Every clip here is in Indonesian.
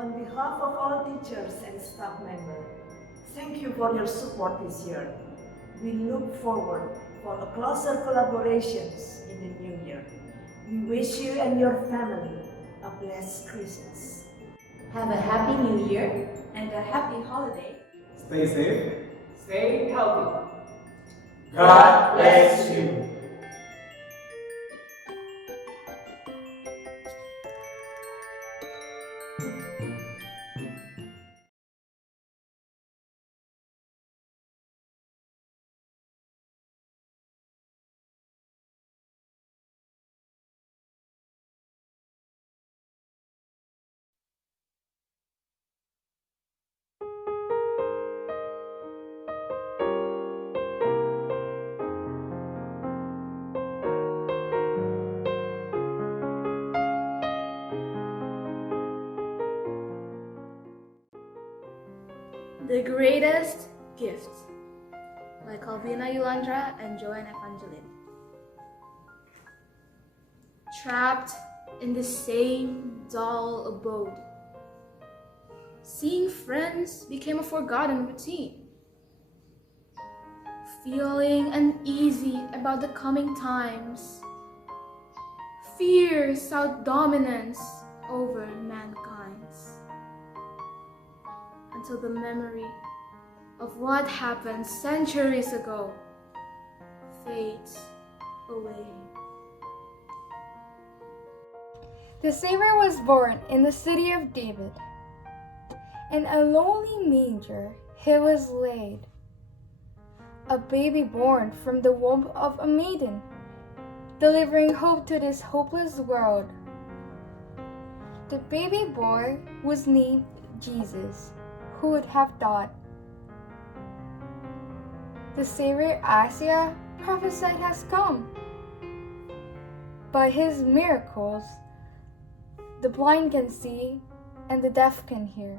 On behalf of all teachers and staff members, thank you for your support this year. We look forward for a closer collaborations in the new year. We wish you and your family a blessed Christmas. Have a happy new year and a happy holiday. Stay safe. Stay healthy. God bless you. The Greatest Gift by Calvina Yulandra and Joanne Evangeline. Trapped in the same dull abode, seeing friends became a forgotten routine. Feeling uneasy about the coming times, fear sought dominance over mankind's. Until the memory of what happened centuries ago fades away. The Savior was born in the city of David. In a lowly manger he was laid, a baby born from the womb of a maiden, delivering hope to this hopeless world. The baby boy was named Jesus. Who would have thought? The Savior Isaiah prophesied has come. By his miracles, the blind can see and the deaf can hear.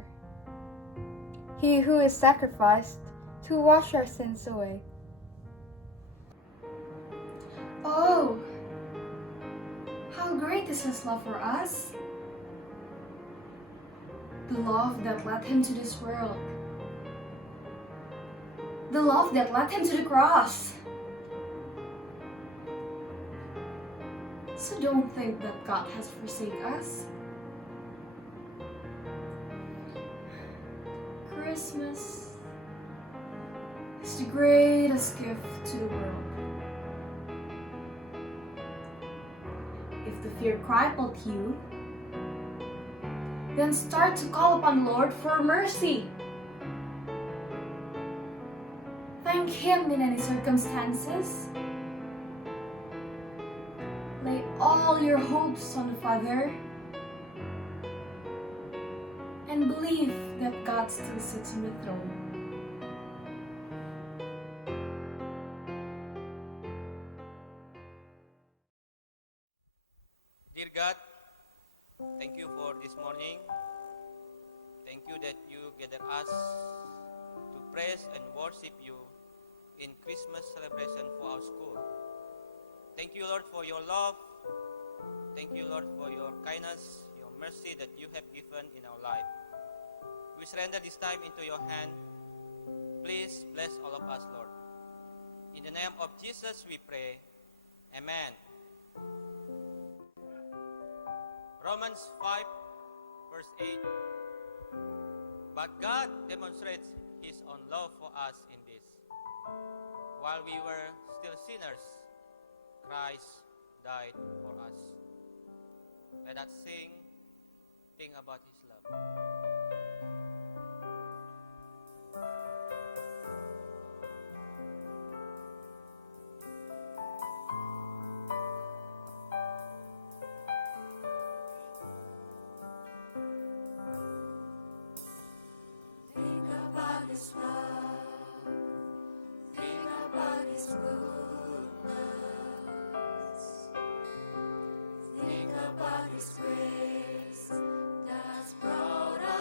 He who is sacrificed to wash our sins away. Oh, how great is His love for us! The love that led Him to this world. The love that led Him to the cross. So don't think that God has forsaken us. Christmas is the greatest gift to the world. If the fear crippled you, then start to call upon the Lord for mercy. Thank Him in any circumstances. Lay all your hopes on the Father and believe that God still sits on the throne. Dear God, thank you for this morning. Thank you that you gather us to praise and worship you in Christmas celebration for our school. Thank you, Lord, for your love. Thank you, Lord, for your kindness, your mercy that you have given in our life. We surrender this time into your hand. Please bless all of us, Lord. In the name of Jesus we pray. Amen. Romans 5, verse 8. But God demonstrates His own love for us in this. While we were still sinners, Christ died for us. Let us think about His love. His love, think about His goodness, think about His grace that's brought us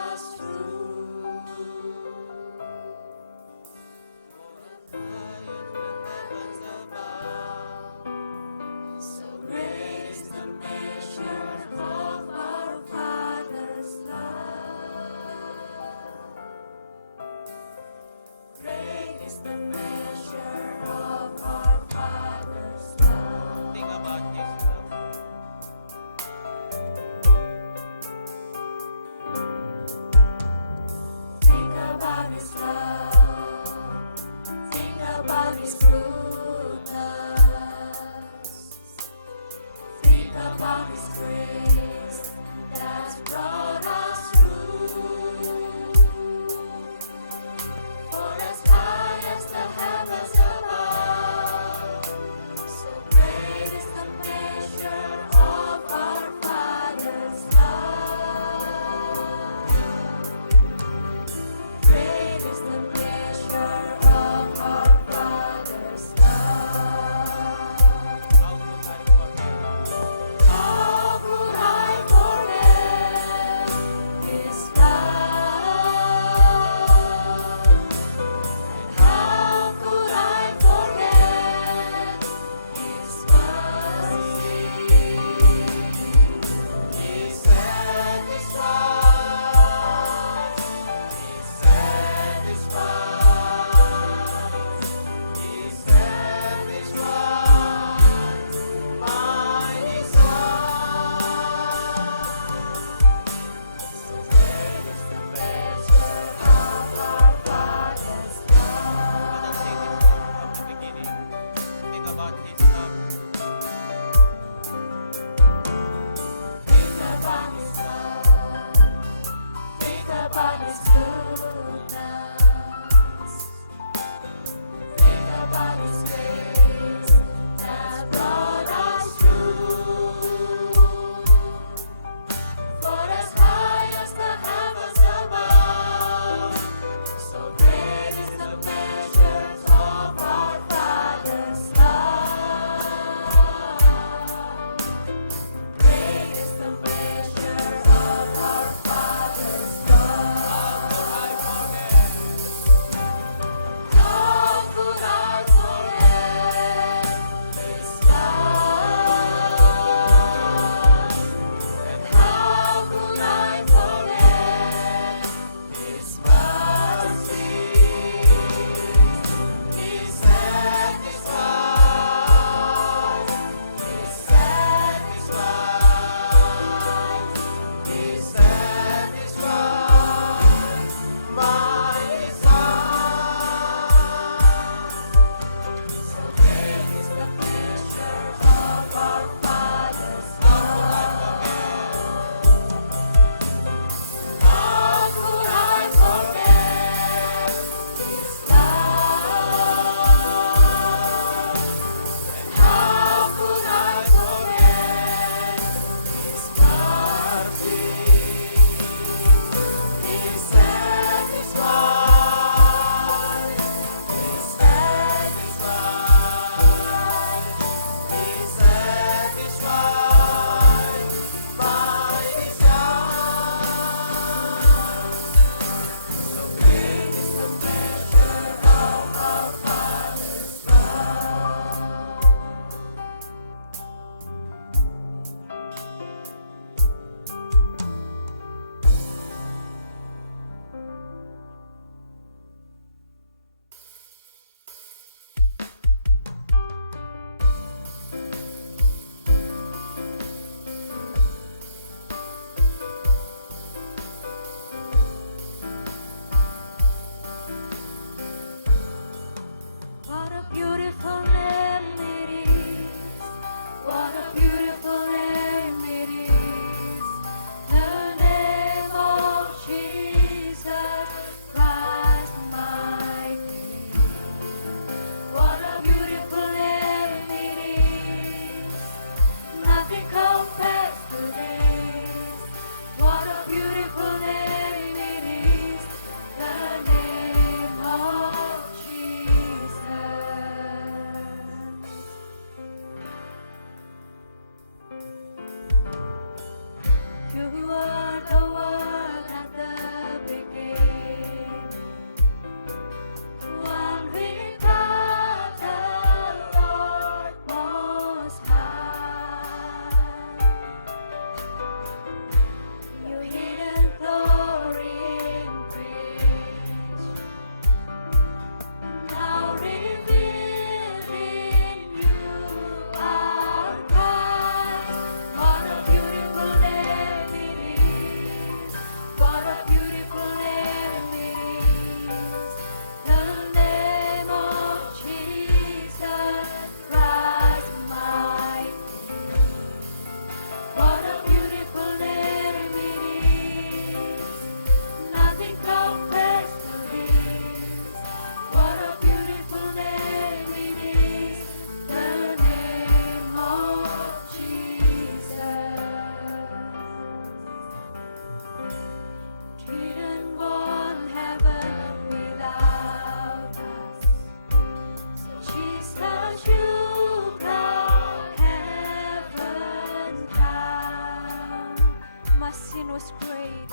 was great.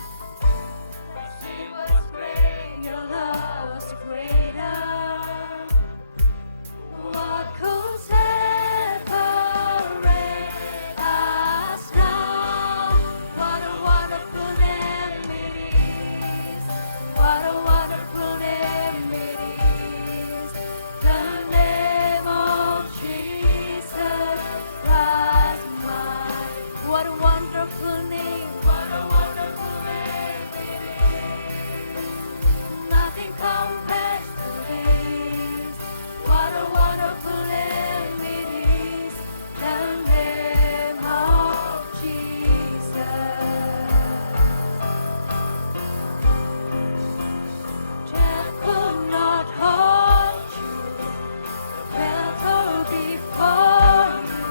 Sin was great. Your love was greater. What could separate us now? What a wonderful name it is. What a wonderful name it is. The name of Jesus Christ mine. What a wonderful name. What a wonderful name it is. Nothing compares to this. What a wonderful name it is. The name of Jesus. Death could not hold you. The battle before you.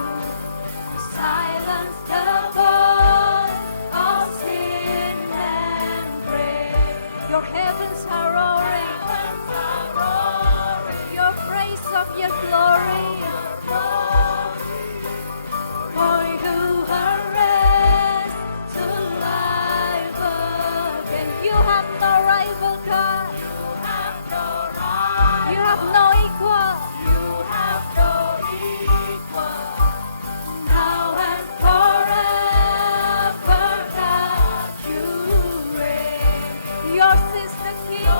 You silence the voice of sin and grave. Your heavens are roaring. Your praise of your glory. For you are raised to life again. You have no rival, God. You have no equal. Now and forever, God, you reign. Yours is the kingdom.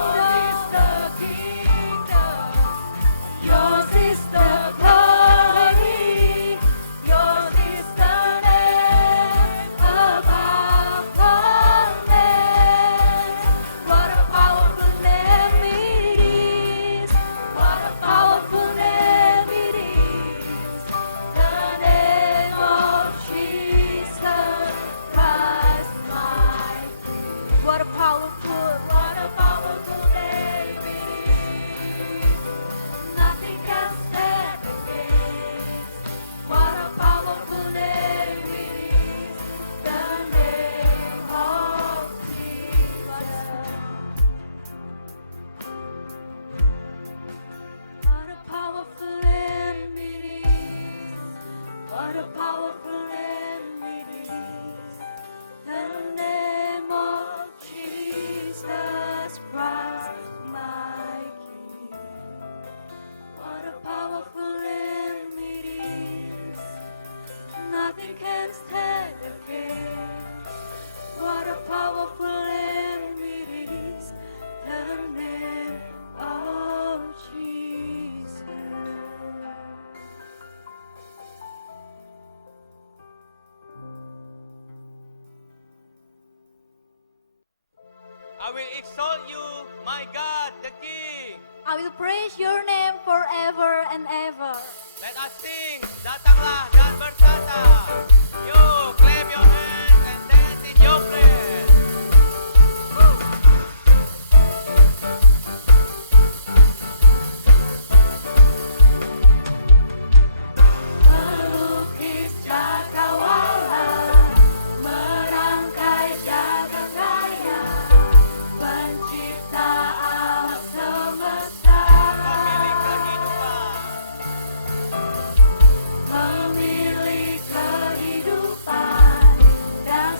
Yours is the glory. Yours is the name above all names. What a powerful name it is. What a powerful name it is. The name of Jesus Christ my King. What a powerful name it is. Nothing can stand against. What a powerful name it is. The name of Jesus. What a powerful name it is. What a powerful name it is. The name of Jesus Christ, my King. What a powerful name it is. Nothing can stand against. What a powerful name it is. The name of Jesus. I will exalt you, my God, the King. I will praise your name forever and ever. Let us sing, datanglah dan berkata. You clap your hands and dance in your place. Melukis cakrawala, merangkai jagat raya, pencipta alam semesta, Pemilik kehidupan, pemilik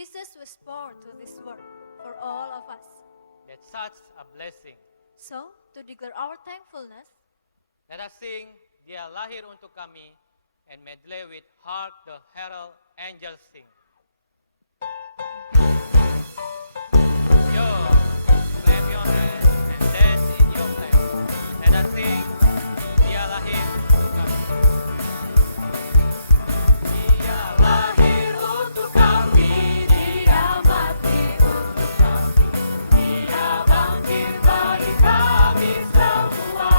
Jesus was born to this world for all of us. That's such a blessing. So, to declare our thankfulness, Let us sing Dia lahir untuk kami and medley with Hark the Herald Angels Sing. Yo, clap your hands and dance in your place. Let us sing Dia lahir untuk kami. Dia lahir untuk kami, Dia mati untuk kami, Dia bangkit bagi kami semua.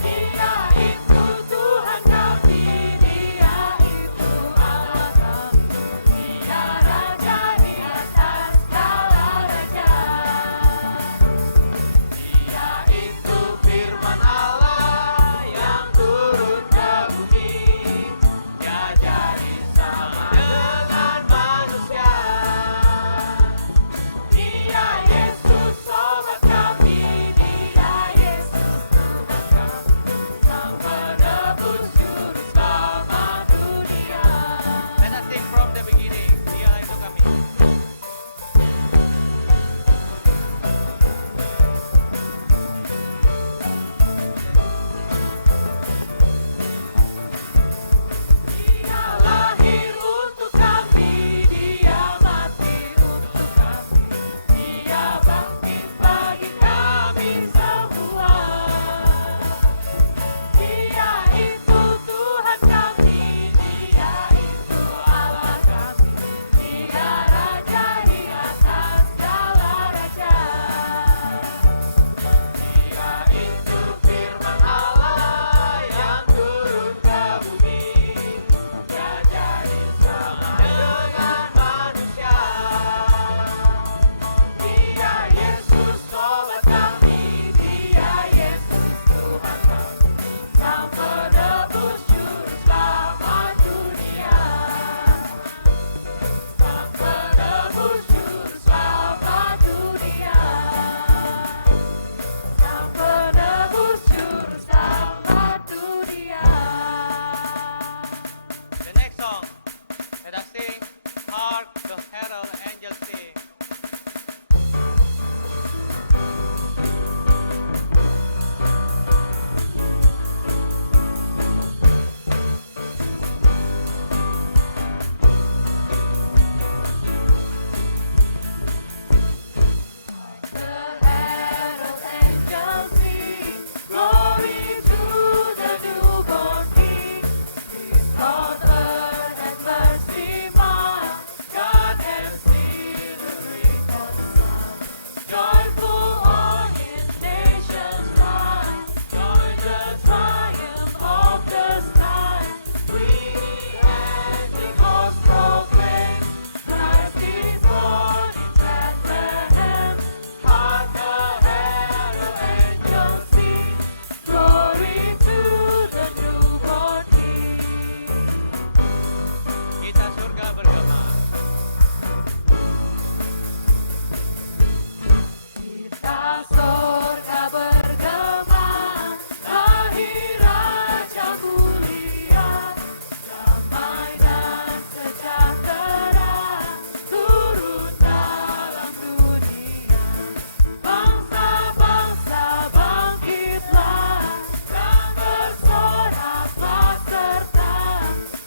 Dia itu Tuhan kami, Dia itu Allah kami, Dia Raja di atas segala raja. Dia itu firman Allah yang turun ke bumi, Dia jadi sama dengan manusia. Dia Yesus sobat kami, Dia Yesus Tuhan kami, Sang penebus juru selamat dunia. Let us sing from the beginning. Dia itu kami. Dia lahir untuk kami, Dia mati untuk kami, Dia bangkit bagi kami semua. Dia itu Tuhan kami, Dia itu Allah kami, Dia Raja di atas segala raja. Dia itu firman Allah yang turun ke bumi, Dia jadi sama dengan manusia. Dia Yesus sobat kami, Dia Yesus Tuhan kami, Sang penebus juru selamat dunia. Sang penebus juru selamat dunia. Sang penebus juru selamat dunia. The next song, let us sing Hark the Herald Angels Sing. The herald angels sing, glory to the newborn King. Peace on earth and mercy mild, God and still the risen sun. Joyful all in nations rise, join the triumph of the sky. We and the host proclaim, Christ is born in Bethlehem. Hark the herald angels sing, glory to the newborn King. Kita surga bergema. Kita surga bergema, lahir Raja mulia, damai dan sejahtera turun dalam dunia. Bangsa-bangsa bangkitlah dan bersoraklah serta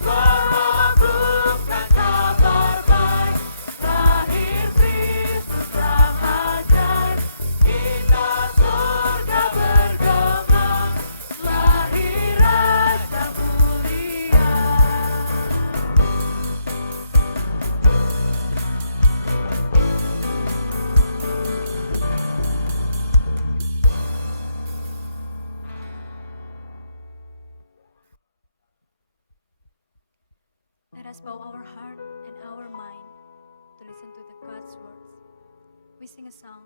memaklumkan kabar baik, lahir Kristus Sang ajaib. Kita surga bergema, lahir Raja mulia. let us bow our heart and our mind to listen to the God's words. We sing a song,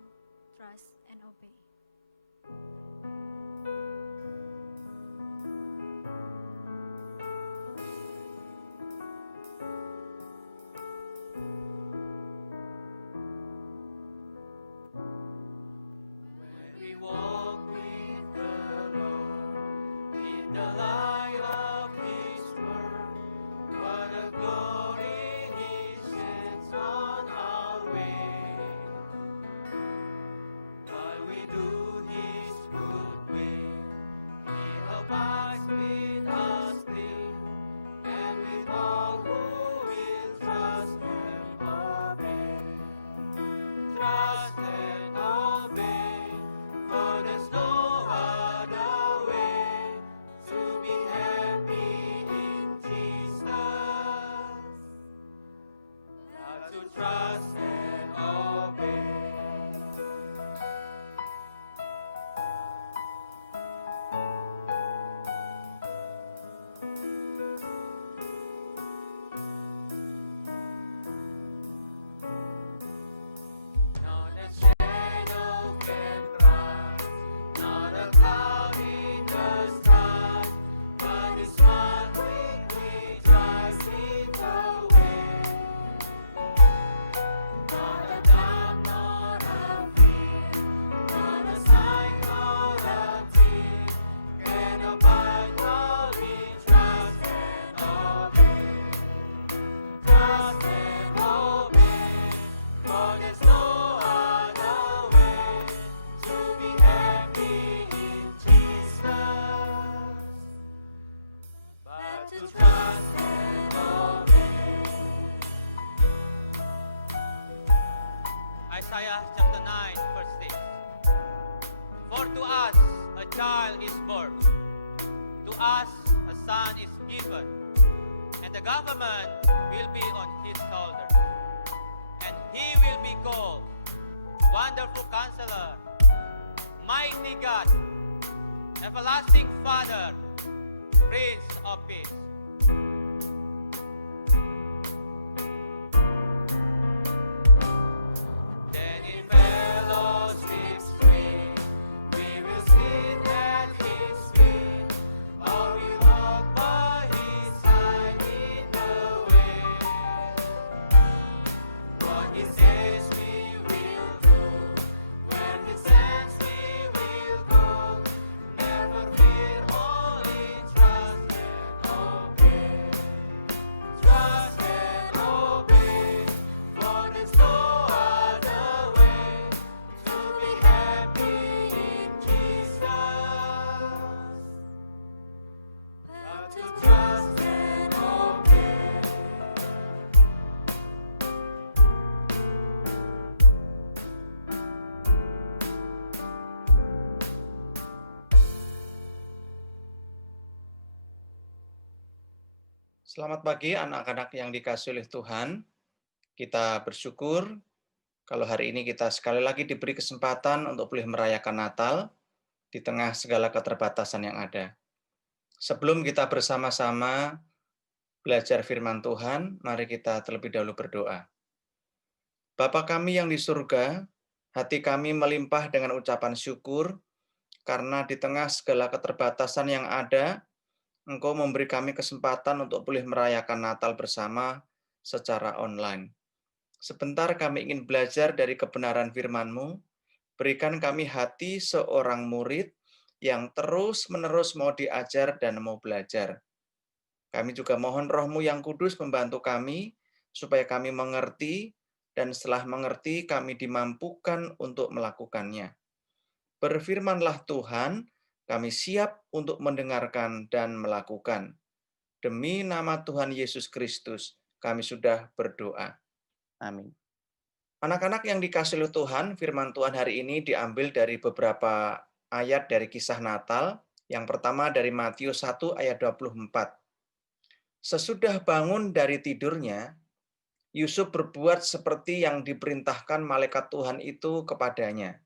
Trust and Obey. When we walk with the Lord in the light of His word, what a glory He Isaiah chapter 9, verse 6. For to us a child is born, to us a son is given, and the government will be on his shoulders. And he will be called Wonderful Counselor, Mighty God, Everlasting Father, Prince of Peace. Then in fellowship sweet, we will sit at his feet, or we walk by his side in the way. What he says we will do, where he sends we will go. Never fear, only trust and obey. Trust and obey, for there's no other way to be happy in Jesus, but to trust and obey. Selamat pagi anak-anak yang dikasihi oleh Tuhan. Kita bersyukur kalau hari ini kita sekali lagi diberi kesempatan untuk boleh merayakan Natal di tengah segala keterbatasan yang ada. Sebelum kita bersama-sama belajar firman Tuhan, mari kita terlebih dahulu berdoa. Bapa kami yang di surga, hati kami melimpah dengan ucapan syukur karena di tengah segala keterbatasan yang ada, Engkau memberi kami kesempatan untuk boleh merayakan Natal bersama secara online. Sebentar kami ingin belajar dari kebenaran firman-Mu. Berikan kami hati seorang murid yang terus-menerus mau diajar dan mau belajar. Kami juga mohon Roh-Mu yang kudus membantu kami, supaya kami mengerti, dan setelah mengerti kami dimampukan untuk melakukannya. Berfirmanlah Tuhan, kami siap untuk mendengarkan dan melakukan. Demi nama Tuhan Yesus Kristus, kami sudah berdoa. Amin. Anak-anak yang dikasihi oleh Tuhan, firman Tuhan hari ini diambil dari beberapa ayat dari kisah Natal. Yang pertama dari Matius 1 ayat 24. Sesudah bangun dari tidurnya, Yusuf berbuat seperti yang diperintahkan malaikat Tuhan itu kepadanya.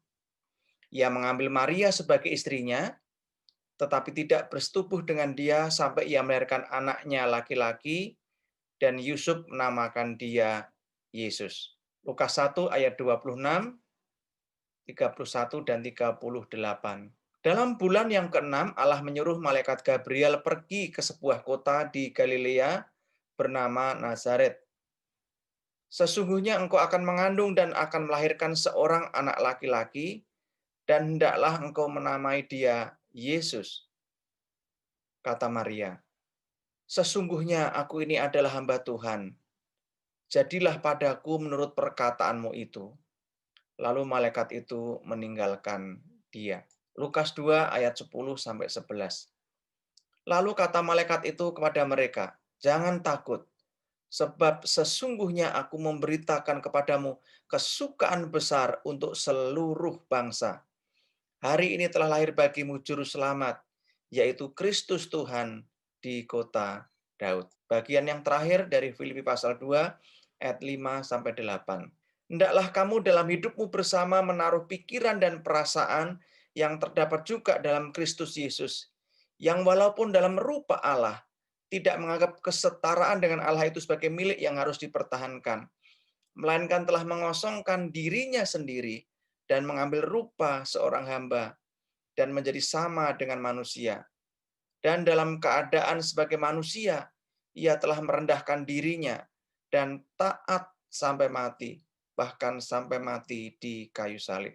Ia mengambil Maria sebagai istrinya, tetapi tidak bersetubuh dengan dia sampai ia melahirkan anaknya laki-laki, dan Yusuf menamakan dia Yesus. Lukas 1 ayat 26, 31 dan 38. Dalam bulan yang ke-6, Allah menyuruh malaikat Gabriel pergi ke sebuah kota di Galilea bernama Nazaret. Sesungguhnya engkau akan mengandung dan akan melahirkan seorang anak laki-laki, dan hendaklah engkau menamai dia Yesus. Kata Maria, sesungguhnya aku ini adalah hamba Tuhan. Jadilah padaku menurut perkataanmu itu. Lalu malaikat itu meninggalkan dia. Lukas 2 ayat 10-11. Lalu kata malaikat itu kepada mereka, jangan takut, sebab sesungguhnya aku memberitakan kepadamu kesukaan besar untuk seluruh bangsa. Hari ini telah lahir bagimu juru selamat, yaitu Kristus Tuhan di kota Daud. Bagian yang terakhir dari Filipi pasal 2 ayat 5-8. Hendaklah kamu dalam hidupmu bersama menaruh pikiran dan perasaan yang terdapat juga dalam Kristus Yesus, yang walaupun dalam rupa Allah, tidak menganggap kesetaraan dengan Allah itu sebagai milik yang harus dipertahankan, melainkan telah mengosongkan dirinya sendiri dan mengambil rupa seorang hamba dan menjadi sama dengan manusia. Dan dalam keadaan sebagai manusia, ia telah merendahkan dirinya dan taat sampai mati, bahkan sampai mati di kayu salib.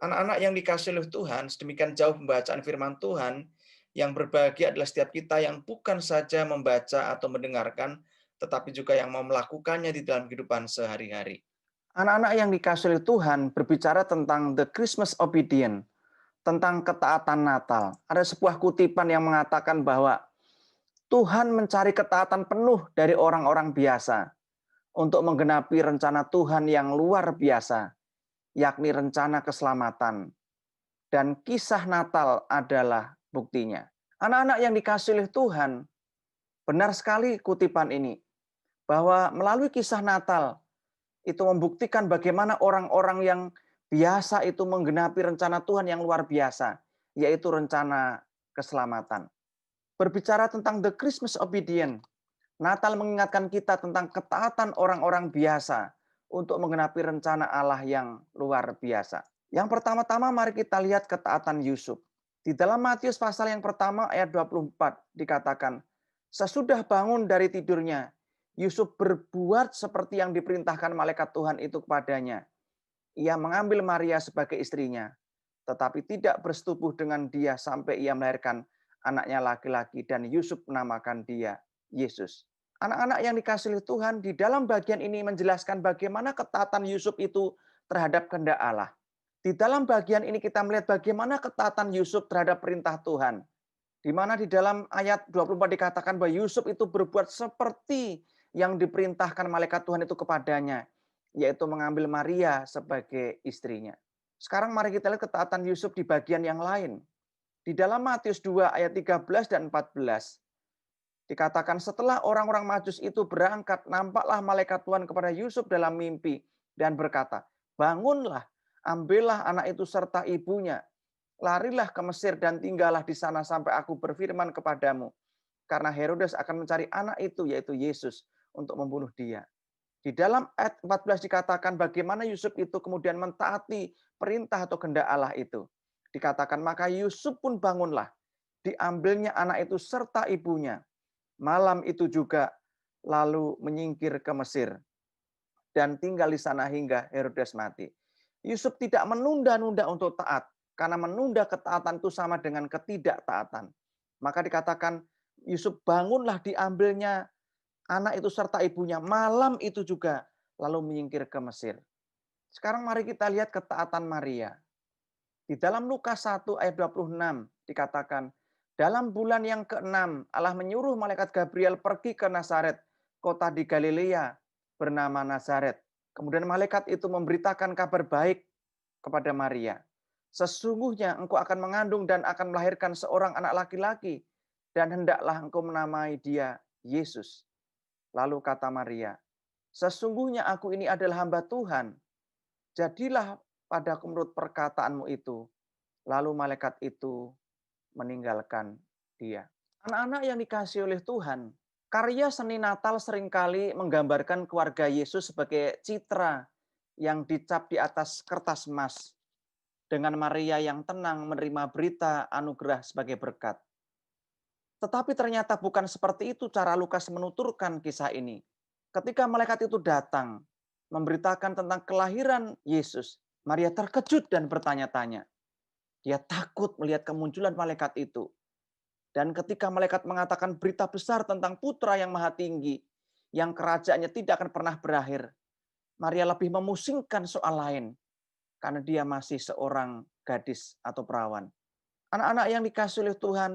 Anak-anak yang dikasihi oleh Tuhan, sedemikian jauh pembacaan firman Tuhan. Yang berbahagia adalah setiap kita yang bukan saja membaca atau mendengarkan, tetapi juga yang mau melakukannya di dalam kehidupan sehari-hari. Anak-anak yang dikasihi oleh Tuhan berbicara tentang the Christmas obedience, tentang ketaatan Natal. Ada sebuah kutipan yang mengatakan bahwa Tuhan mencari ketaatan penuh dari orang-orang biasa untuk menggenapi rencana Tuhan yang luar biasa, yakni rencana keselamatan. Dan kisah Natal adalah buktinya. Anak-anak yang dikasihi oleh Tuhan, benar sekali kutipan ini, bahwa melalui kisah Natal itu membuktikan bagaimana orang-orang yang biasa itu menggenapi rencana Tuhan yang luar biasa, yaitu rencana keselamatan. Berbicara tentang the Christmas obedient, Natal mengingatkan kita tentang ketaatan orang-orang biasa untuk menggenapi rencana Allah yang luar biasa. Yang pertama-tama mari kita lihat ketaatan Yusuf. Di dalam Matius pasal yang pertama ayat 24 dikatakan, sesudah bangun dari tidurnya, Yusuf berbuat seperti yang diperintahkan malaikat Tuhan itu kepadanya. Ia mengambil Maria sebagai istrinya, tetapi tidak bersetubuh dengan dia sampai ia melahirkan anaknya laki-laki, dan Yusuf menamakan dia Yesus. Anak-anak yang dikasihi Tuhan, di dalam bagian ini menjelaskan bagaimana ketaatan Yusuf itu terhadap kehendak Allah. Di dalam bagian ini kita melihat bagaimana ketaatan Yusuf terhadap perintah Tuhan. Di mana di dalam ayat 24 dikatakan bahwa Yusuf itu berbuat seperti yang diperintahkan malaikat Tuhan itu kepadanya, yaitu mengambil Maria sebagai istrinya. Sekarang mari kita lihat ketaatan Yusuf di bagian yang lain. Di dalam Matius 2 ayat 13 dan 14, dikatakan setelah orang-orang Majus itu berangkat, nampaklah malaikat Tuhan kepada Yusuf dalam mimpi dan berkata, bangunlah, ambillah anak itu serta ibunya, larilah ke Mesir dan tinggallah di sana sampai aku berfirman kepadamu. Karena Herodes akan mencari anak itu, yaitu Yesus, untuk membunuh dia. Di dalam ayat 14 dikatakan bagaimana Yusuf itu kemudian mentaati perintah atau kehendak Allah itu. Dikatakan maka Yusuf pun bangunlah, diambilnya anak itu serta ibunya. Malam itu juga lalu menyingkir ke Mesir dan tinggal di sana hingga Herodes mati. Yusuf tidak menunda-nunda untuk taat, karena menunda ketaatan itu sama dengan ketidaktaatan. Maka dikatakan Yusuf bangunlah, diambilnya anak itu serta ibunya. Malam itu juga lalu menyingkir ke Mesir. Sekarang mari kita lihat ketaatan Maria. Di dalam Lukas 1 ayat 26 dikatakan, dalam bulan yang ke-6 Allah menyuruh malaikat Gabriel pergi ke Nazaret, kota di Galilea bernama Nazaret. Kemudian malaikat itu memberitakan kabar baik kepada Maria. Sesungguhnya engkau akan mengandung dan akan melahirkan seorang anak laki-laki, dan hendaklah engkau menamai dia Yesus. Lalu kata Maria, sesungguhnya aku ini adalah hamba Tuhan. Jadilah padaku menurut perkataanmu itu. Lalu malaikat itu meninggalkan dia. Anak-anak yang dikasihi oleh Tuhan, karya seni Natal seringkali menggambarkan keluarga Yesus sebagai citra yang dicap di atas kertas emas, dengan Maria yang tenang menerima berita anugerah sebagai berkat. Tetapi ternyata bukan seperti itu cara Lukas menuturkan kisah ini. Ketika malaikat itu datang, memberitakan tentang kelahiran Yesus, Maria terkejut dan bertanya-tanya. Dia takut melihat kemunculan malaikat itu. Dan ketika malaikat mengatakan berita besar tentang putra yang maha tinggi, yang kerajaannya tidak akan pernah berakhir, Maria lebih memusingkan soal lain, karena dia masih seorang gadis atau perawan. Anak-anak yang dikasihi oleh Tuhan,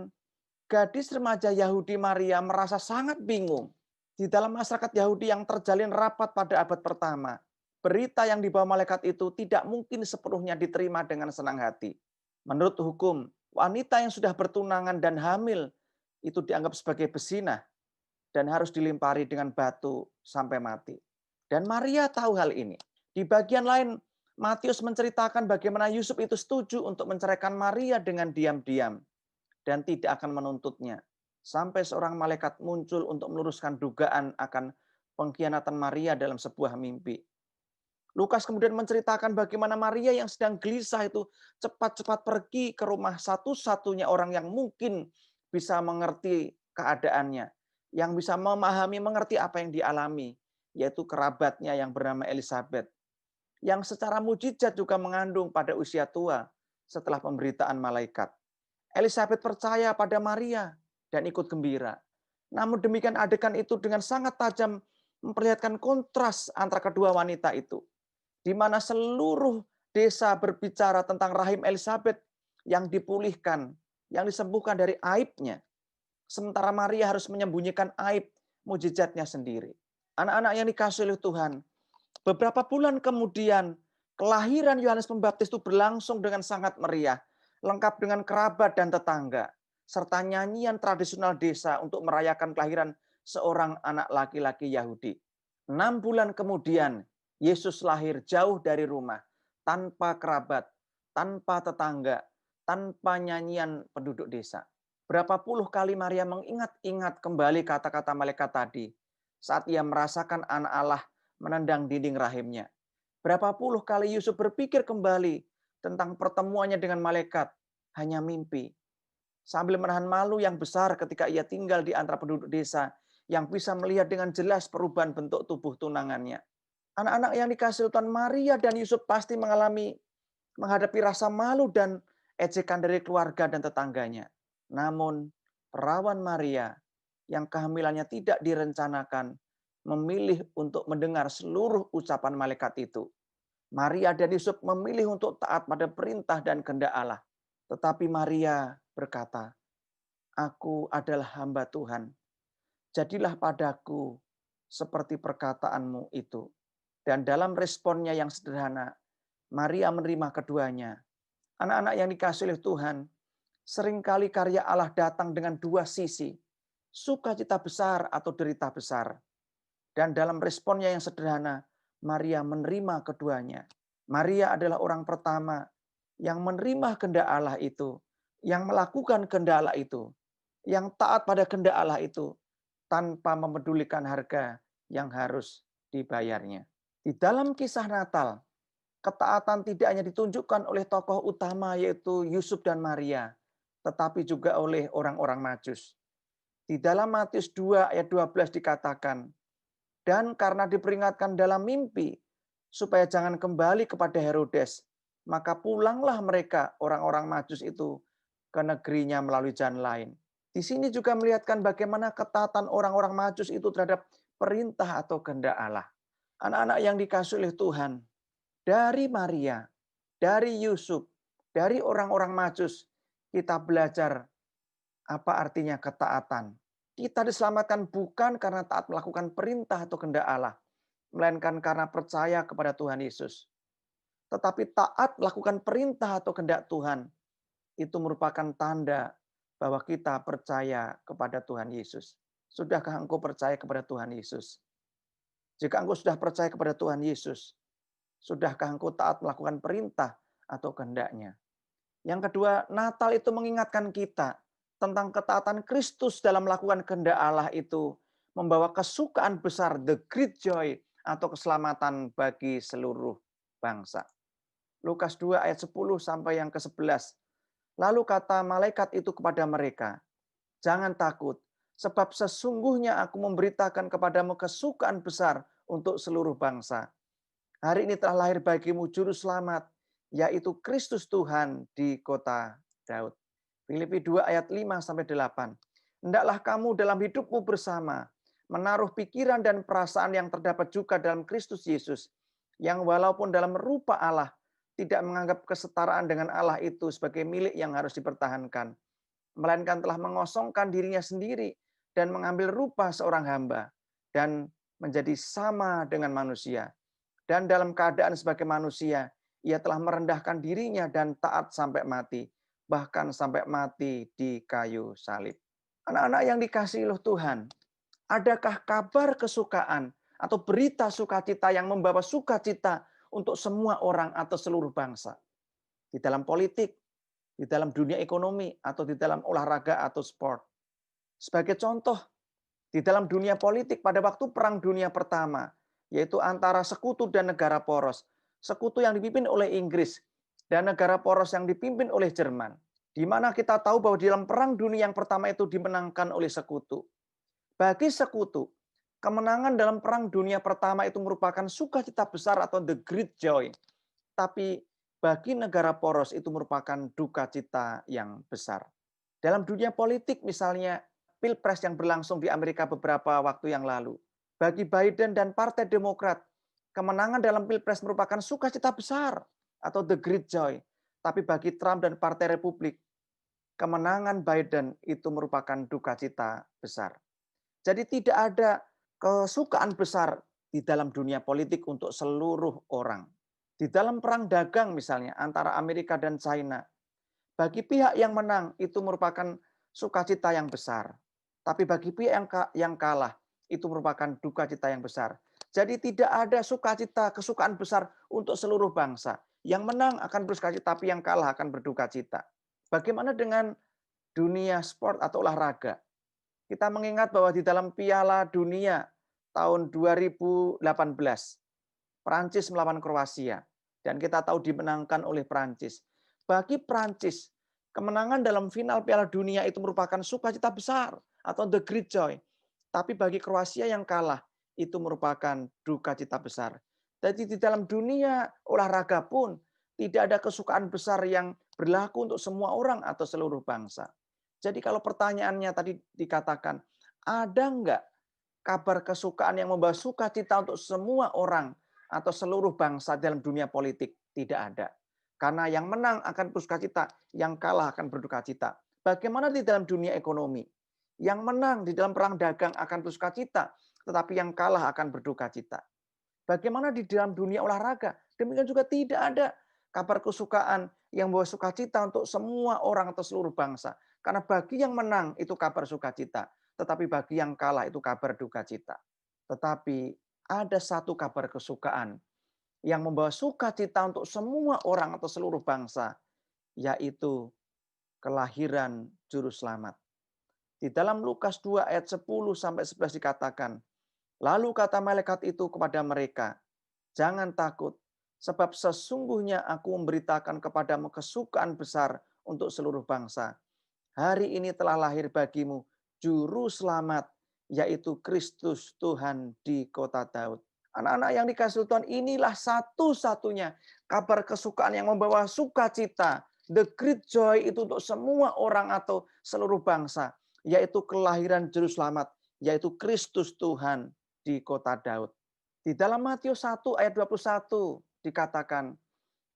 gadis remaja Yahudi Maria merasa sangat bingung. Di dalam masyarakat Yahudi yang terjalin rapat pada abad pertama, berita yang dibawa malaikat itu tidak mungkin sepenuhnya diterima dengan senang hati. Menurut hukum, wanita yang sudah bertunangan dan hamil itu dianggap sebagai bezinah dan harus dilimpari dengan batu sampai mati. Dan Maria tahu hal ini. Di bagian lain, Matius menceritakan bagaimana Yusuf itu setuju untuk menceraikan Maria dengan diam-diam dan tidak akan menuntutnya. Sampai seorang malaikat muncul untuk meluruskan dugaan akan pengkhianatan Maria dalam sebuah mimpi. Lukas kemudian menceritakan bagaimana Maria yang sedang gelisah itu cepat-cepat pergi ke rumah satu-satunya orang yang mungkin bisa mengerti keadaannya, yang bisa memahami, mengerti apa yang dialami, yaitu kerabatnya yang bernama Elizabeth, yang secara mujizat juga mengandung pada usia tua setelah pemberitaan malaikat. Elizabeth percaya pada Maria dan ikut gembira. Namun demikian adegan itu dengan sangat tajam memperlihatkan kontras antara kedua wanita itu, di mana seluruh desa berbicara tentang rahim Elizabeth yang dipulihkan, yang disembuhkan dari aibnya. Sementara Maria harus menyembunyikan aib mujizatnya sendiri. Anak-anak yang dikasihi oleh Tuhan, beberapa bulan kemudian Kelahiran Yohanes Pembaptis itu berlangsung dengan sangat meriah, lengkap dengan kerabat dan tetangga, serta nyanyian tradisional desa untuk merayakan kelahiran seorang anak laki-laki Yahudi. 6 bulan kemudian, Yesus lahir jauh dari rumah, tanpa kerabat, tanpa tetangga, tanpa nyanyian penduduk desa. Berapa puluh kali Maria mengingat-ingat kembali kata-kata malaikat tadi saat ia merasakan anak Allah menendang dinding rahimnya. Berapa puluh kali Yusuf berpikir kembali tentang pertemuannya dengan malaikat, hanya mimpi. Sambil menahan malu yang besar ketika ia tinggal di antara penduduk desa yang bisa melihat dengan jelas perubahan bentuk tubuh tunangannya. Anak-anak yang dikasihi Tuhan, Maria dan Yusuf pasti menghadapi rasa malu dan ejekan dari keluarga dan tetangganya. Namun, perawan Maria yang kehamilannya tidak direncanakan memilih untuk mendengar seluruh ucapan malaikat itu. Maria dan Yusuf memilih untuk taat pada perintah dan kehendak Allah. Tetapi Maria berkata, "Aku adalah hamba Tuhan. Jadilah padaku seperti perkataanmu itu." Dan dalam responnya yang sederhana, Maria menerima keduanya. Anak-anak yang dikasihi oleh Tuhan, seringkali karya Allah datang dengan dua sisi, sukacita besar atau derita besar. Dan dalam responnya yang sederhana, Maria menerima keduanya. Maria adalah orang pertama yang menerima kehendak Allah itu, yang melakukan kehendak Allah itu, yang taat pada kehendak Allah itu, tanpa memedulikan harga yang harus dibayarnya. Di dalam kisah Natal, ketaatan tidak hanya ditunjukkan oleh tokoh utama yaitu Yusuf dan Maria, tetapi juga oleh orang-orang Majus. Di dalam Matius 2 ayat 12 dikatakan, "Dan karena diperingatkan dalam mimpi, supaya jangan kembali kepada Herodes, maka pulanglah mereka, orang-orang Majus itu, ke negerinya melalui jalan lain." Di sini juga melihatkan bagaimana ketaatan orang-orang Majus itu terhadap perintah atau kehendak Allah. Anak-anak yang dikasihi oleh Tuhan, dari Maria, dari Yusuf, dari orang-orang Majus, kita belajar apa artinya ketaatan. Kita diselamatkan bukan karena taat melakukan perintah atau kehendak Allah, melainkan karena percaya kepada Tuhan Yesus. Tetapi taat melakukan perintah atau kehendak Tuhan, itu merupakan tanda bahwa kita percaya kepada Tuhan Yesus. Sudahkah engkau percaya kepada Tuhan Yesus? Jika engkau sudah percaya kepada Tuhan Yesus, sudahkah engkau taat melakukan perintah atau kehendak-Nya? Yang kedua, Natal itu mengingatkan kita tentang ketaatan Kristus dalam melakukan kehendak Allah itu membawa kesukaan besar, the great joy, atau keselamatan bagi seluruh bangsa. Lukas 2 ayat 10 sampai yang ke-11. Lalu kata malaikat itu kepada mereka, "Jangan takut, sebab sesungguhnya aku memberitakan kepadamu kesukaan besar untuk seluruh bangsa. Hari ini telah lahir bagimu juru selamat, yaitu Kristus Tuhan di kota Daud." Filipi 2 ayat 5 sampai 8. "Hendaklah kamu dalam hidupmu bersama menaruh pikiran dan perasaan yang terdapat juga dalam Kristus Yesus, yang walaupun dalam rupa Allah tidak menganggap kesetaraan dengan Allah itu sebagai milik yang harus dipertahankan, melainkan telah mengosongkan dirinya sendiri dan mengambil rupa seorang hamba dan menjadi sama dengan manusia. Dan dalam keadaan sebagai manusia, ia telah merendahkan dirinya dan taat sampai mati, bahkan sampai mati di kayu salib." Anak-anak yang dikasihi oleh Tuhan, adakah kabar kesukaan atau berita sukacita yang membawa sukacita untuk semua orang atau seluruh bangsa? Di dalam politik, di dalam dunia ekonomi, atau di dalam olahraga atau sport. Sebagai contoh, di dalam dunia politik pada waktu Perang Dunia Pertama, yaitu antara sekutu dan negara poros. Sekutu yang dipimpin oleh Inggris dan negara poros yang dipimpin oleh Jerman. Di mana kita tahu bahwa di dalam Perang Dunia yang Pertama itu dimenangkan oleh sekutu. Bagi sekutu, kemenangan dalam Perang Dunia Pertama itu merupakan sukacita besar atau the great joy. Tapi bagi negara poros itu merupakan duka cita yang besar. Dalam dunia politik misalnya, Pilpres yang berlangsung di Amerika beberapa waktu yang lalu. Bagi Biden dan Partai Demokrat, kemenangan dalam Pilpres merupakan sukacita besar atau the great joy. Tapi bagi Trump dan Partai Republik, kemenangan Biden itu merupakan duka cita besar. Jadi tidak ada kesukaan besar di dalam dunia politik untuk seluruh orang. Di dalam perang dagang misalnya antara Amerika dan China, bagi pihak yang menang itu merupakan sukacita yang besar. Tapi bagi pihak yang kalah itu merupakan duka cita yang besar. Jadi tidak ada sukacita, kesukaan besar untuk seluruh bangsa. Yang menang akan bersukacita, tapi yang kalah akan berduka cita. Bagaimana dengan dunia sport atau olahraga? Kita mengingat bahwa di dalam Piala Dunia tahun 2018, Prancis melawan Kroasia. Dan kita tahu dimenangkan oleh Prancis. Bagi Prancis, kemenangan dalam final Piala Dunia itu merupakan sukacita besar atau the great joy. Tapi bagi Kroasia yang kalah, itu merupakan duka cita besar. Jadi di dalam dunia olahraga pun tidak ada kesukaan besar yang berlaku untuk semua orang atau seluruh bangsa. Jadi kalau pertanyaannya tadi dikatakan, ada enggak kabar kesukaan yang membawa sukacita untuk semua orang atau seluruh bangsa dalam dunia politik? Tidak ada. Karena yang menang akan bersukacita, yang kalah akan berduka cita. Bagaimana di dalam dunia ekonomi? Yang menang di dalam perang dagang akan bersukacita, tetapi yang kalah akan berduka cita. Bagaimana di dalam dunia olahraga? Demikian juga tidak ada kabar kesukaan yang membawa sukacita untuk semua orang atau seluruh bangsa. Karena bagi yang menang itu kabar sukacita, tetapi bagi yang kalah itu kabar duka cita. Tetapi ada satu kabar kesukaan yang membawa sukacita untuk semua orang atau seluruh bangsa, yaitu kelahiran Juru Selamat. Di dalam Lukas 2 ayat 10 sampai 11 dikatakan, lalu kata malaikat itu kepada mereka, jangan takut, sebab sesungguhnya aku memberitakan kepadamu kesukaan besar untuk seluruh bangsa. Hari ini telah lahir bagimu Juru Selamat, yaitu Kristus Tuhan di kota Daud. Anak-anak yang dikasihi Tuhan, inilah satu-satunya kabar kesukaan yang membawa sukacita. The great joy itu untuk semua orang atau seluruh bangsa, yaitu kelahiran Juru Selamat, yaitu Kristus Tuhan di kota Daud. Di dalam Matius 1 ayat 21 dikatakan,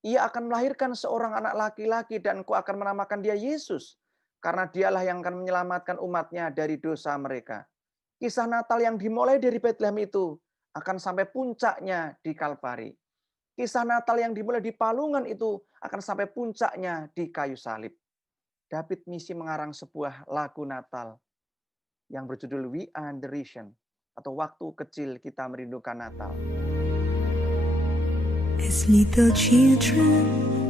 ia akan melahirkan seorang anak laki-laki dan engkau akan menamakan dia Yesus, karena dialah yang akan menyelamatkan umatnya dari dosa mereka. Kisah Natal yang dimulai dari Bethlehem itu akan sampai puncaknya di Kalvari. Kisah Natal yang dimulai di Palungan itu akan sampai puncaknya di kayu salib. David Misi mengarang sebuah lagu Natal yang berjudul We Are the Reason, atau Waktu Kecil Kita Merindukan Natal. As little children,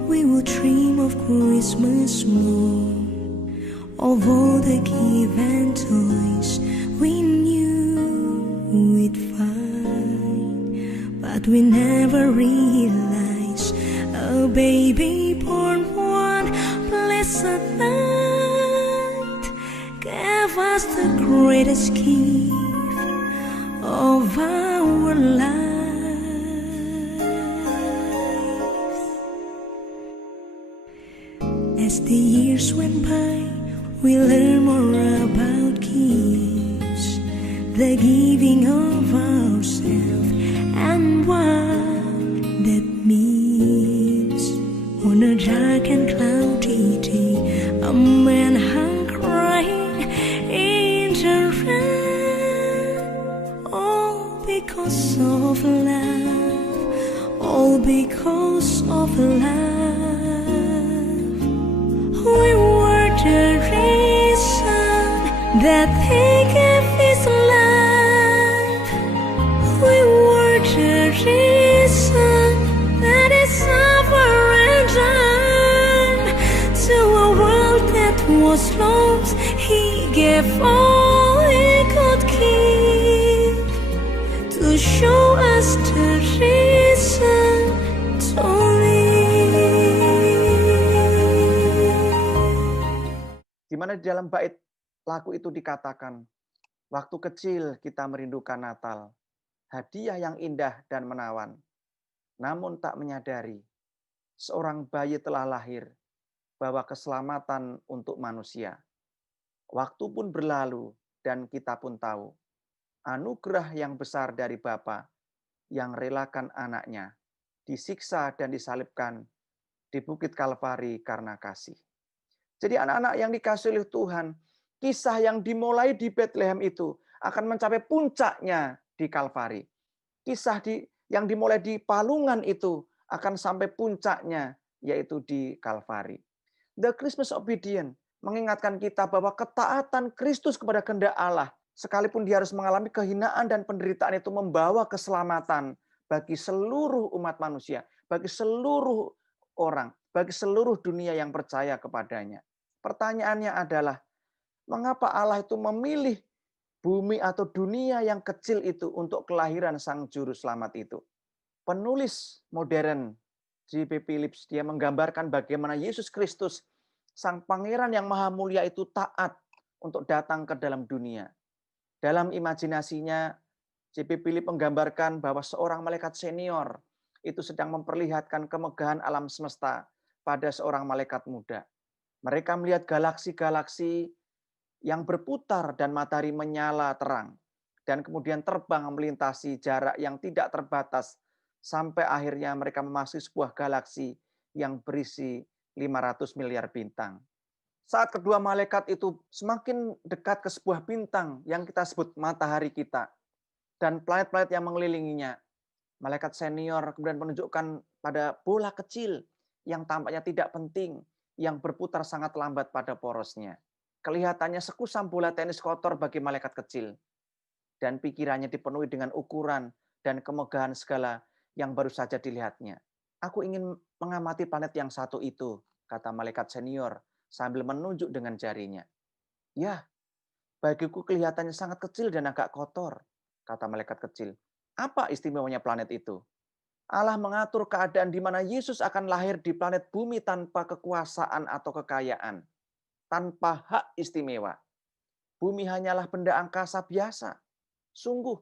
we will dream of Christmas morn, of all the given toys we knew we'd find, but we never realized a baby born one blessed night gave us the greatest gift of our lives. As the years went by, we learn more about gifts, the giving of ourselves, and what that means. On a dark and cloudy day, a man hung crying in the rain, all because of love, all because of love. We were the reason that he gave his life. We were the reason that he suffered and died. To a world that was lost, he gave all he could give, to show us the reason to live. Di mana di dalam bait lagu itu dikatakan, waktu kecil kita merindukan Natal, hadiah yang indah dan menawan. Namun tak menyadari, seorang bayi telah lahir, bawa keselamatan untuk manusia. Waktu pun berlalu dan kita pun tahu, anugerah yang besar dari Bapa yang relakan anaknya, disiksa dan disalibkan di Bukit Kalvari karena kasih. Jadi anak-anak yang dikasihi oleh Tuhan, kisah yang dimulai di Bethlehem itu akan mencapai puncaknya di Kalvari. Kisah yang dimulai di Palungan itu akan sampai puncaknya, yaitu di Kalvari. The Christmas Obedience mengingatkan kita bahwa ketaatan Kristus kepada kehendak Allah, sekalipun dia harus mengalami kehinaan dan penderitaan, itu membawa keselamatan bagi seluruh umat manusia, bagi seluruh orang, bagi seluruh dunia yang percaya kepadanya. Pertanyaannya adalah, mengapa Allah itu memilih bumi atau dunia yang kecil itu untuk kelahiran Sang Juru Selamat itu? Penulis modern J.B. Phillips, dia menggambarkan bagaimana Yesus Kristus, Sang Pangeran yang Maha Mulia itu taat untuk datang ke dalam dunia. Dalam imajinasinya, J.B. Phillips menggambarkan bahwa seorang malaikat senior itu sedang memperlihatkan kemegahan alam semesta pada seorang malaikat muda. Mereka melihat galaksi-galaksi yang berputar dan matahari menyala terang, dan kemudian terbang melintasi jarak yang tidak terbatas, sampai akhirnya mereka memasuki sebuah galaksi yang berisi 500 miliar bintang. Saat kedua malaikat itu semakin dekat ke sebuah bintang yang kita sebut matahari kita, dan planet-planet yang mengelilinginya, malaikat senior kemudian menunjukkan pada bola kecil yang tampaknya tidak penting, yang berputar sangat lambat pada porosnya. Kelihatannya sekusam bola tenis kotor bagi malaikat kecil, dan pikirannya dipenuhi dengan ukuran dan kemegahan segala yang baru saja dilihatnya. Aku ingin mengamati planet yang satu itu, kata malaikat senior sambil menunjuk dengan jarinya. Ya, bagiku kelihatannya sangat kecil dan agak kotor, kata malaikat kecil. Apa istimewanya planet itu? Allah mengatur keadaan di mana Yesus akan lahir di planet bumi tanpa kekuasaan atau kekayaan, tanpa hak istimewa. Bumi hanyalah benda angkasa biasa, sungguh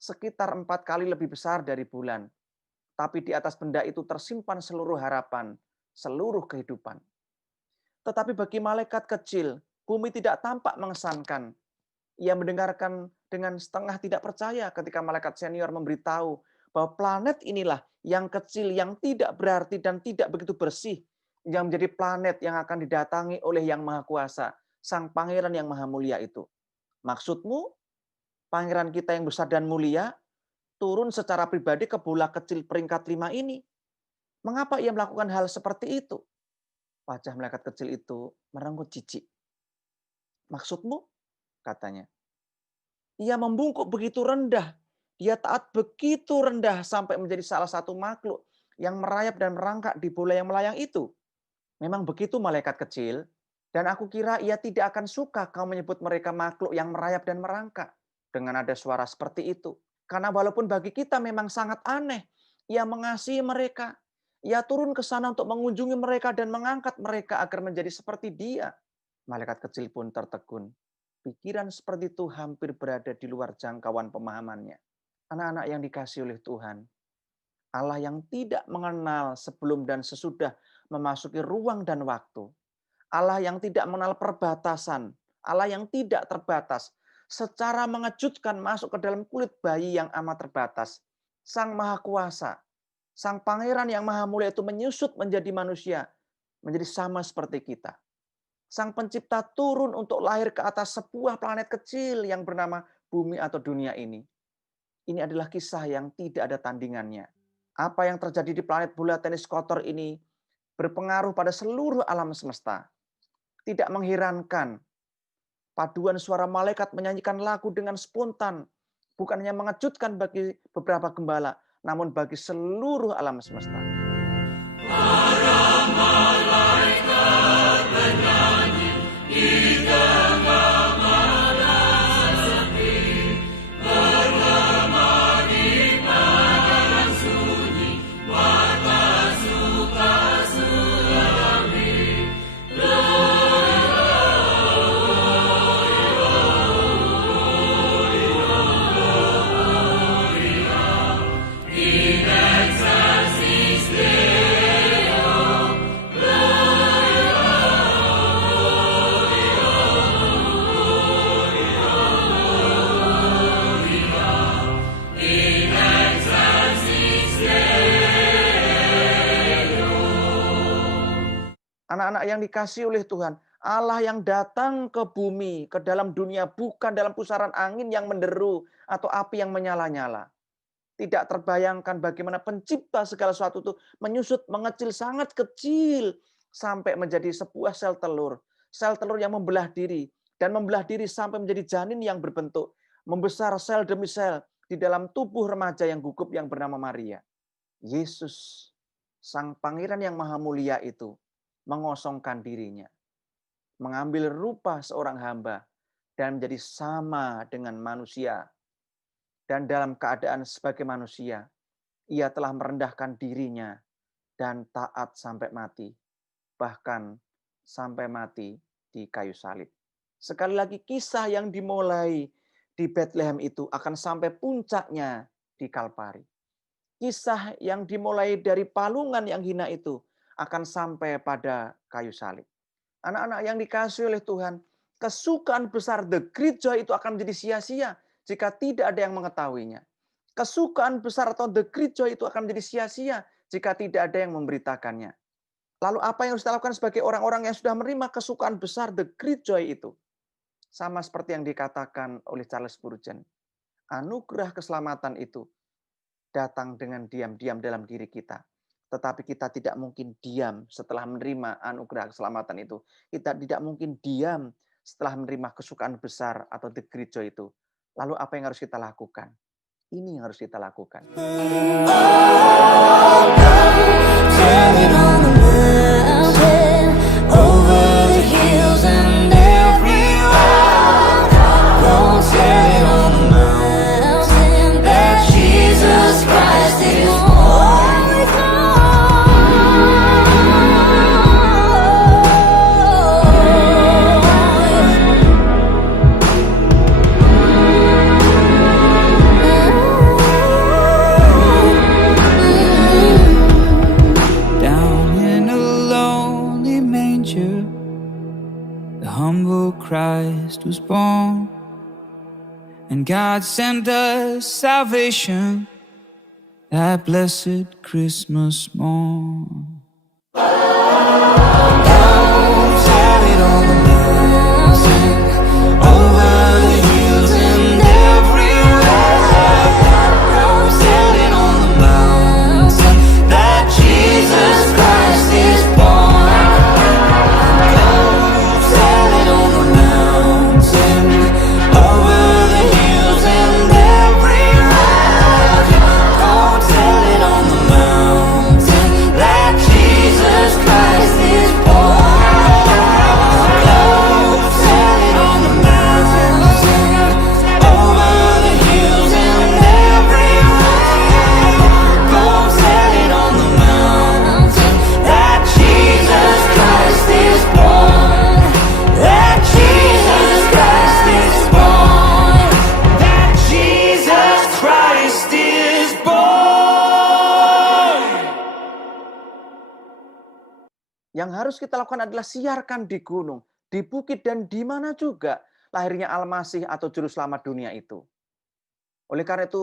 sekitar 4 kali lebih besar dari bulan. Tapi di atas benda itu tersimpan seluruh harapan, seluruh kehidupan. Tetapi bagi malaikat kecil, bumi tidak tampak mengesankan. Ia mendengarkan dengan setengah tidak percaya ketika malaikat senior memberitahu bahwa planet inilah yang kecil, yang tidak berarti dan tidak begitu bersih, yang menjadi planet yang akan didatangi oleh Yang Maha Kuasa, Sang Pangeran yang Maha Mulia itu. Maksudmu, Pangeran kita yang besar dan mulia turun secara pribadi ke bola kecil peringkat 5 ini? Mengapa ia melakukan hal seperti itu? Wajah malaikat kecil itu merenggut jijik. Maksudmu? Katanya. Ia membungkuk begitu rendah. Dia taat begitu rendah sampai menjadi salah satu makhluk yang merayap dan merangkak di bola yang melayang itu. Memang begitu malaikat kecil, dan aku kira ia tidak akan suka kau menyebut mereka makhluk yang merayap dan merangkak dengan ada suara seperti itu. Karena walaupun bagi kita memang sangat aneh, ia mengasihi mereka. Ia turun ke sana untuk mengunjungi mereka dan mengangkat mereka agar menjadi seperti dia. Malaikat kecil pun tertegun. Pikiran seperti itu hampir berada di luar jangkauan pemahamannya. Anak-anak yang dikasihi oleh Tuhan, Allah yang tidak mengenal sebelum dan sesudah memasuki ruang dan waktu. Allah yang tidak mengenal perbatasan. Allah yang tidak terbatas. Secara mengejutkan masuk ke dalam kulit bayi yang amat terbatas. Sang Maha Kuasa, Sang Pangeran yang Maha Mulia itu menyusut menjadi manusia, menjadi sama seperti kita. Sang Pencipta turun untuk lahir ke atas sebuah planet kecil yang bernama bumi atau dunia ini. Ini adalah kisah yang tidak ada tandingannya. Apa yang terjadi di planet bola tenis kotor ini berpengaruh pada seluruh alam semesta. Tidak mengherankan, paduan suara malaikat menyanyikan lagu dengan spontan, bukan hanya mengejutkan bagi beberapa gembala, namun bagi seluruh alam semesta. Para malaikat bernyanyi di tengah malam sepi, bergema di padang sunyi, mata suka sulami. Anak-anak yang dikasihi oleh Tuhan, Allah yang datang ke bumi, ke dalam dunia, bukan dalam pusaran angin yang menderu atau api yang menyala-nyala. Tidak terbayangkan bagaimana pencipta segala sesuatu itu menyusut, mengecil, sangat kecil, sampai menjadi sebuah sel telur. Sel telur yang membelah diri, dan membelah diri sampai menjadi janin yang berbentuk, membesar sel demi sel di dalam tubuh remaja yang gugup yang bernama Maria. Yesus, Sang Pangeran yang Maha Mulia itu, mengosongkan dirinya, mengambil rupa seorang hamba, dan menjadi sama dengan manusia. Dan dalam keadaan sebagai manusia, ia telah merendahkan dirinya dan taat sampai mati. Bahkan sampai mati di kayu salib. Sekali lagi kisah yang dimulai di Bethlehem itu akan sampai puncaknya di Kalpari. Kisah yang dimulai dari palungan yang hina itu akan sampai pada kayu salib. Anak-anak yang dikasihi oleh Tuhan, kesukaan besar the great joy itu akan menjadi sia-sia jika tidak ada yang mengetahuinya. Kesukaan besar atau the great joy itu akan menjadi sia-sia jika tidak ada yang memberitakannya. Lalu apa yang harus kita lakukan sebagai orang-orang yang sudah menerima kesukaan besar the great joy itu? Sama seperti yang dikatakan oleh Charles Spurgeon. Anugerah keselamatan itu datang dengan diam-diam dalam diri kita. Tetapi kita tidak mungkin diam setelah menerima anugerah keselamatan itu. Kita tidak mungkin diam setelah menerima kesukaan besar atau the great joy itu. Lalu apa yang harus kita lakukan? Ini yang harus kita lakukan. Christ was born, and God sent us salvation that blessed Christmas morn. Don't tell it on the mountain, over the hills and everywhere. Don't tell it on the mountain that Jesus Christ is born. Yang harus kita lakukan adalah siarkan di gunung, di bukit, dan di mana juga lahirnya Al-Masih atau Juru Selamat dunia itu. Oleh karena itu,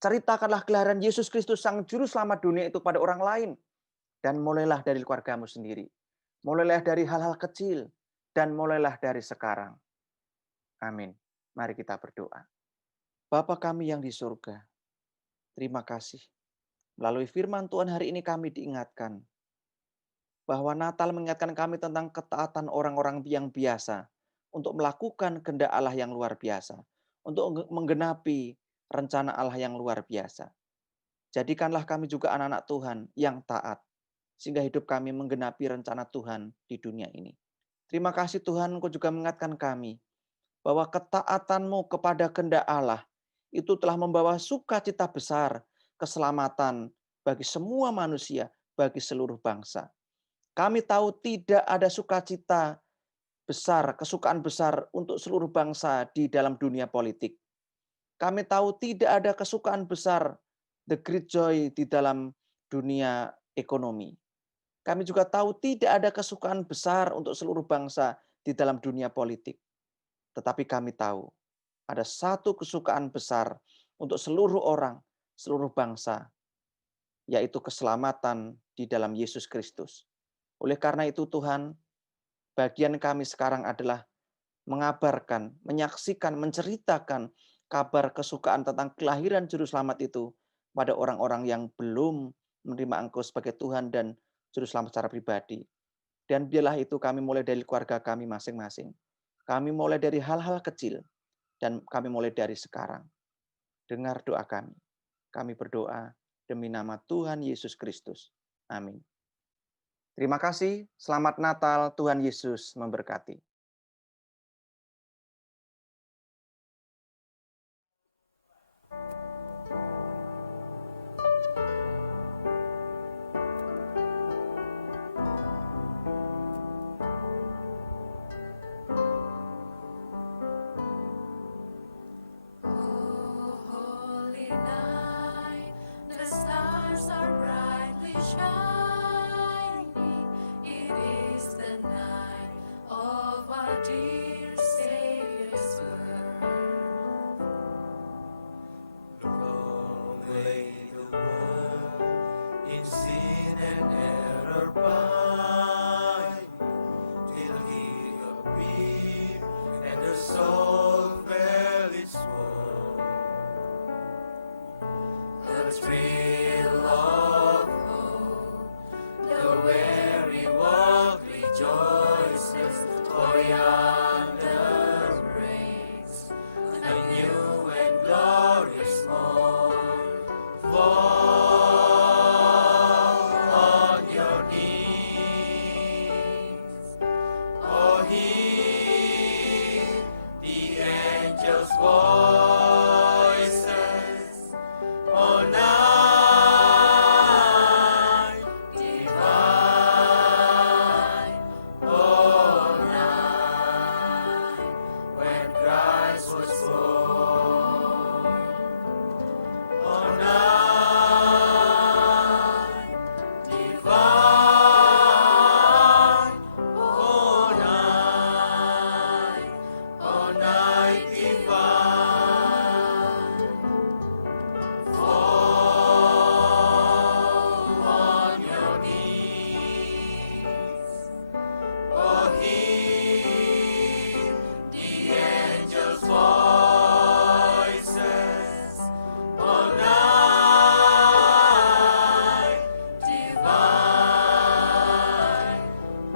ceritakanlah kelahiran Yesus Kristus Sang Juru Selamat dunia itu pada orang lain. Dan mulailah dari keluargamu sendiri. Mulailah dari hal-hal kecil. Dan mulailah dari sekarang. Amin. Mari kita berdoa. Bapa kami yang di surga, terima kasih. Melalui firman Tuhan hari ini kami diingatkan bahwa Natal mengingatkan kami tentang ketaatan orang-orang yang biasa untuk melakukan kehendak Allah yang luar biasa, untuk menggenapi rencana Allah yang luar biasa. Jadikanlah kami juga anak-anak Tuhan yang taat, sehingga hidup kami menggenapi rencana Tuhan di dunia ini. Terima kasih Tuhan, Engkau juga mengingatkan kami bahwa ketaatan-Mu kepada kehendak Allah itu telah membawa sukacita besar, keselamatan bagi semua manusia, bagi seluruh bangsa. Kami tahu tidak ada sukacita besar, kesukaan besar untuk seluruh bangsa di dalam dunia politik. Kami tahu tidak ada kesukaan besar, the great joy di dalam dunia ekonomi. Kami juga tahu tidak ada kesukaan besar untuk seluruh bangsa di dalam dunia politik. Tetapi kami tahu ada satu kesukaan besar untuk seluruh orang, seluruh bangsa, yaitu keselamatan di dalam Yesus Kristus. Oleh karena itu Tuhan, bagian kami sekarang adalah mengabarkan, menyaksikan, menceritakan kabar kesukaan tentang kelahiran Juru Selamat itu pada orang-orang yang belum menerima Engkau sebagai Tuhan dan Juru Selamat secara pribadi. Dan biarlah itu kami mulai dari keluarga kami masing-masing. Kami mulai dari hal-hal kecil, dan kami mulai dari sekarang. Dengar doa kami. Kami berdoa demi nama Tuhan Yesus Kristus. Amin. Terima kasih. Selamat Natal. Tuhan Yesus memberkati. Holy night, the stars are brightly shining. It is the night of our dear Savior's birth. Long lay the world in sin and error pining, till He appeared and the soul felt its worth. The thrill of hope, the weary world rejoices, for yonder breaks a new and glorious morn. Fall on your knees, oh hear the angels' voices, oh night divine, oh night when Christ was born, oh night divine, oh night divine. Fall on your knees, oh hear the angels' voices, oh night divine,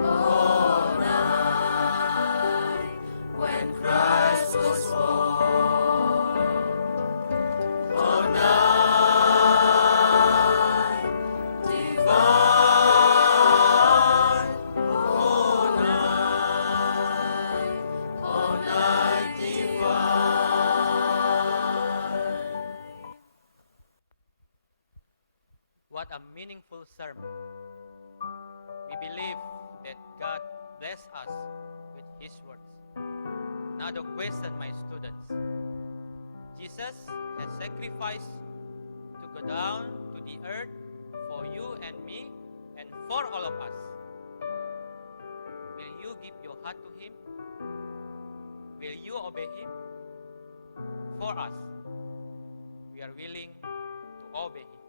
oh night when Christ was born, oh night divine, oh night divine. What a meaningful sermon. We believe that God bless us with His words. Now the question, my students. Jesus has sacrificed to go down to the earth for you and me and for all of us. Will you give your heart to Him? Will you obey Him? For us, we are willing to obey Him.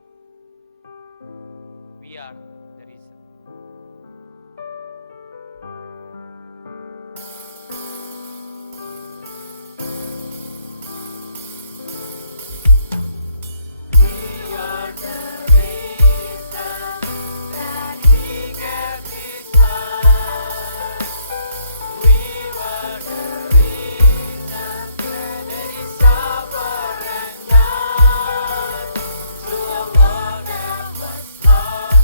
We are the reason. We are the reason that He gave His life. We were the reason that He suffered and died. To a world that was lost,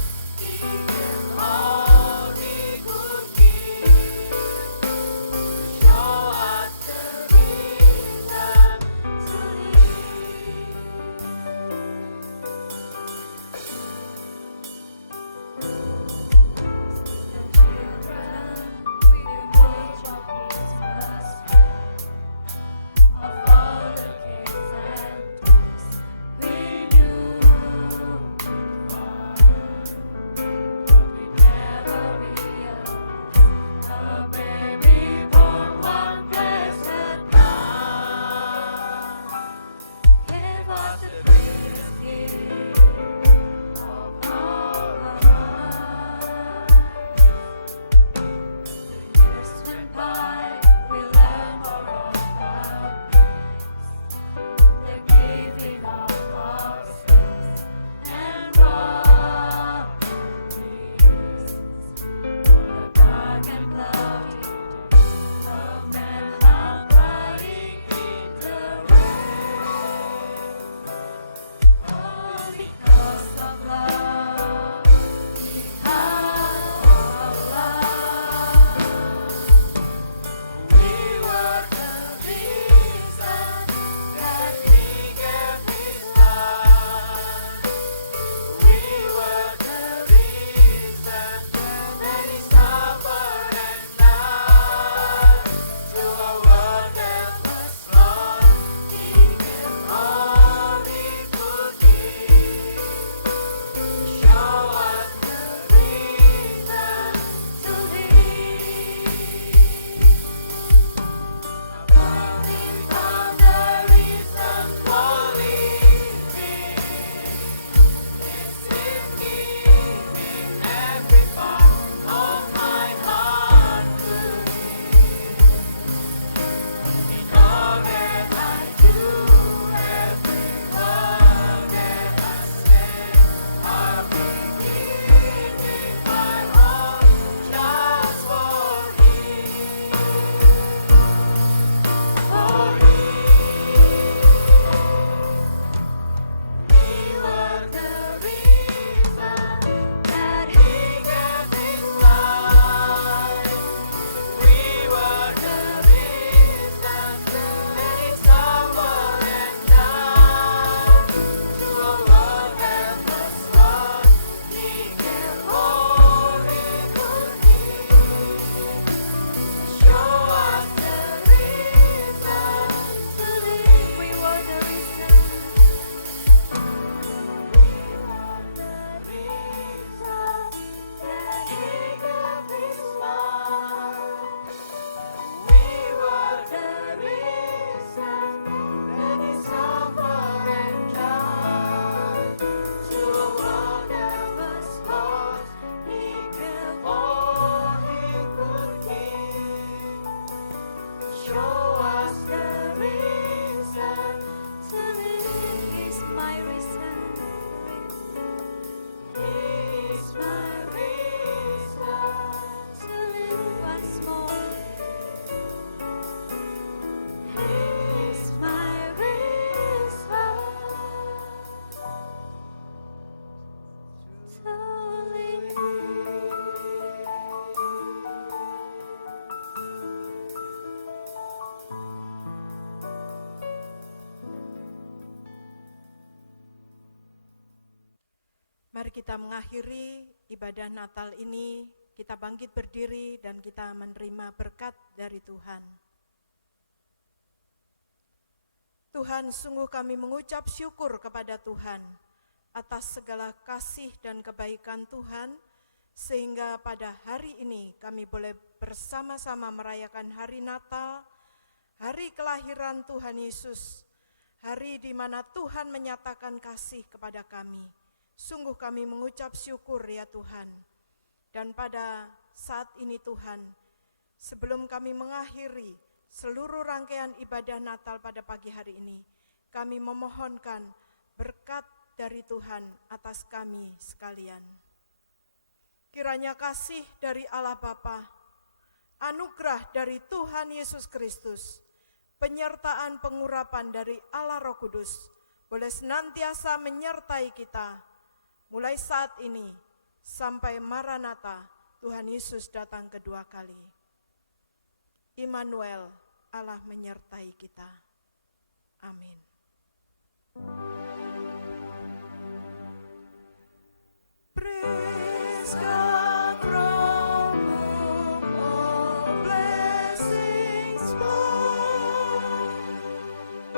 Mari kita mengakhiri ibadah Natal ini, kita bangkit berdiri dan kita menerima berkat dari Tuhan. Tuhan, sungguh kami mengucap syukur kepada Tuhan atas segala kasih dan kebaikan Tuhan, sehingga pada hari ini kami boleh bersama-sama merayakan hari Natal, hari kelahiran Tuhan Yesus, hari di mana Tuhan menyatakan kasih kepada kami. Sungguh kami mengucap syukur ya Tuhan. Dan pada saat ini Tuhan, sebelum kami mengakhiri seluruh rangkaian ibadah Natal pada pagi hari ini, kami memohonkan berkat dari Tuhan atas kami sekalian. Kiranya kasih dari Allah Bapa, anugerah dari Tuhan Yesus Kristus, penyertaan pengurapan dari Allah Roh Kudus, boleh senantiasa menyertai kita, mulai saat ini sampai Maranatha, Tuhan Yesus datang kedua kali. Immanuel, Allah menyertai kita. Amin. Praise God from whom all blessings flow.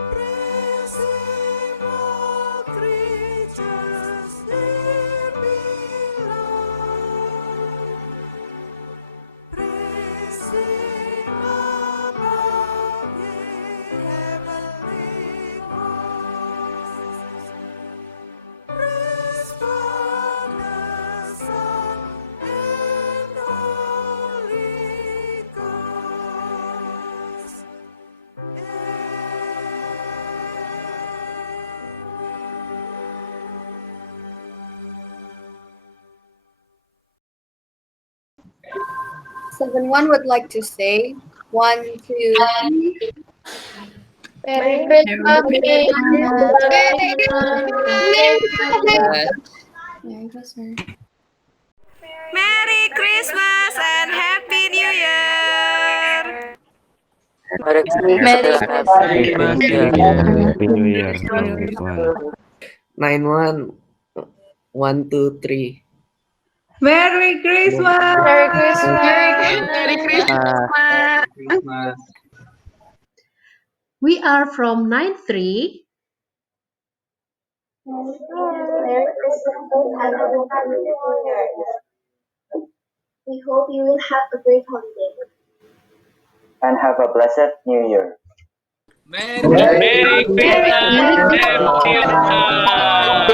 Praise Him, all creatures here below. Praise Him above, ye heavenly hosts. Praise Father, Son, and Holy Ghost. Someone would like to say 1, 2, 3. Merry Merry Christmas and Happy New Year! Merry Christmas. Happy New Year. 9-1. 1, 2, 3. Merry Christmas! Merry Christmas! Merry Christmas! We are from 9-3. Merry Christmas and Happy New Year. We hope you will have a great holiday. And have a blessed New Year. Merry Christmas! Merry Christmas!